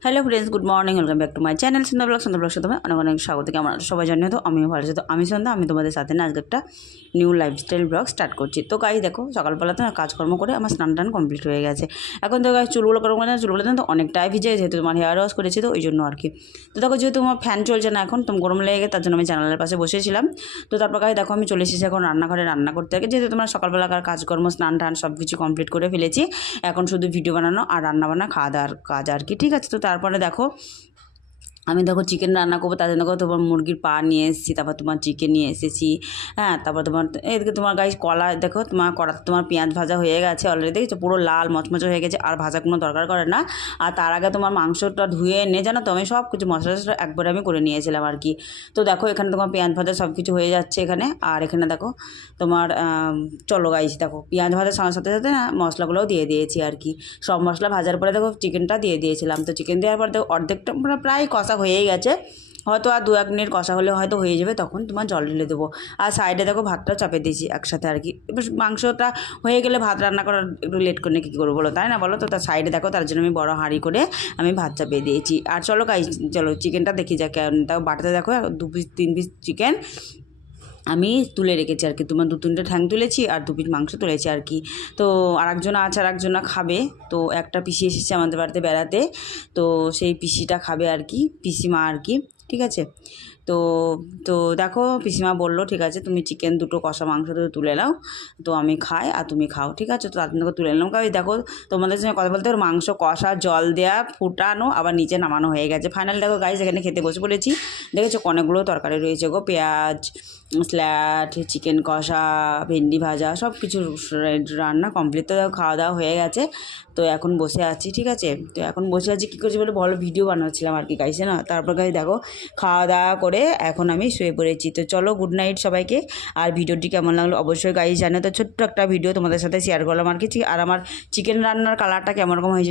Hello friends, good morning, welcome back to my channel Sandhya blog Sandhya blog সাথে অনেক অনেক স্বাগত। কেমন সবাই জানিয়ে তো, আমিও ভালো আছি। তো আমি সন্ধ্যা, আমি তোমাদের সাথে না, আজকে একটা নিউ লাইফস্টাইল ব্লগ স্টার্ট করছি। তো গাই দেখো সকালবেলাতে না কাজকর্ম করে আমার স্নান টান কমপ্লিট হয়ে গেছে। এখন তো গাই চুলগুলো করব না চুলগুলো তো অনেকটাই ভিজে যেহেতু তোমার হেয়ার ওয়াশ করেছি, তো ওই জন্য আর কি। তো দেখো, যেহেতু আমার ফ্যান চলছে না এখন, তো গরম লেগে গেছে, তার জন্য আমি জানালার পাশে বসেছিলাম। তো তারপর গাই দেখো, আমি চলে এসেছি এখন রান্নাঘরে, রান্না করতে। আগে যেহেতু তোমার সকালবেলাকার কাজকর্ম, স্নান টান সব কিছু কমপ্লিট করে ফেলেছি, এখন শুধু ভিডিও বানানো আর রান্না বান্না খাওয়া দাওয়ার কাজ আর কি, ঠিক আছে? তো তারপরে দেখো আমি দেখো চিকেন রান্না করব তাদের দেখো তোমার মুরগির পা নিয়ে এসেছি, তারপর তোমার চিকেন নিয়ে এসেছি হ্যাঁ তারপর তোমার, এদিকে তোমার গাছ কলা, দেখো তোমার কড়াতে তোমার পেঁয়াজ ভাজা হয়ে গেছে অলরেডি দেখেছ? পুরো লাল, মচমচে হয়ে গেছে, আর ভাজা কোনো দরকার করে না। আর তার আগে তোমার মাংসটা ধুয়ে এনে, জানো তো, আমি সব কিছু মশলা টশলা একবারে আমি করে নিয়েছিলাম আর কি। তো দেখো, এখানে তোমার পেঁয়াজ ভাজা সব কিছু হয়ে যাচ্ছে এখানে, আর এখানে দেখো তোমার চলো গাইছি দেখো, পেঁয়াজ ভাজার সঙ্গে সাথে সাথে না মশলাগুলোও দিয়ে দিয়েছি আর কি। সব মশলা ভাজার পরে দেখো চিকেনটা দিয়ে দিয়েছিলাম। তো চিকেন দেওয়ার পর দেখো অর্ধেকটা, প্রায় কষা হয়েই গেছে। হয়তো আর দু এক মিনিট কষা হলে হয়তো হয়ে যাবে, তখন তোমার জল ঢেলে দেবো। আর সাইডে দেখো ভাতটা চাপে দিয়েছি একসাথে আর কি। মাংসটা হয়ে গেলে ভাত রান্না করার একটু লেট করে কী করব বলো? তাই না বলো? তো তার সাইডে দেখো, তার জন্য আমি বড় হাঁড়ি করে আমি ভাত চাপে দিয়েছি। আর চলো কাজ চলো চিকেনটা দেখি যাক তাও বাটাতে দেখো দু পিস তিন পিস চিকেন আমি তুলে রেখেছি আর কি। তোমার দু তিনটে ঠ্যাং তুলেছি আর দু পিস মাংস তুলেছি আর কি। তো আর আরেকজনা আছে আর আরেকজনা খাবে। তো একটা পিসি এসেছে আমাদের বাড়িতে বেড়াতে। তো সেই পিসিটা খাবে আর কি, পিসিমা আর কি। ঠিক আছে? তো তো দেখো পিসিমা বলল, ঠিক আছে, তুমি চিকেন দুটো কষা মাংস দুটো তুলে নাও, তো আমি খাই আর তুমি খাও, ঠিক আছে? তো তাদের তুলে নিলাম। কারণ দেখো তোমাদের সঙ্গে কথা বলতে মাংস কষা, জল দেওয়া ফুটানো, আবার নিচে নামানো হয়ে গেছে। ফাইনাল দেখো গাইজ এখানে খেতে বসে পড়েছি। দেখেছ অনেকগুলো তরকারি রয়েছে গো, পেঁয়াজ স্ল্যাট চিকেন কষা, ভেন্ডি ভাজা সব কিছু রান্না কমপ্লিট তো খাওয়া দাওয়া হয়ে গেছে। তো এখন বসে আছি, ঠিক আছে? তো এখন বসে আছি, কী করছি বলে? ভালো ভিডিও বানাচ্ছিলাম আর কি গাইছে না? তারপর গাই দেখো, খাওয়া দাওয়া করে এখন আমি শুয়ে পড়েছি। তো চলো গুড নাইট সবাইকে। আর ভিডিওটি কেমন লাগল অবশ্যই গাইজ জানে তো ছোট্ট একটা ভিডিও তোমাদের সাথে শেয়ার করলাম আর কি। আর আমার চিকেন রান্নার কালারটা কেমন রকম হয়েছে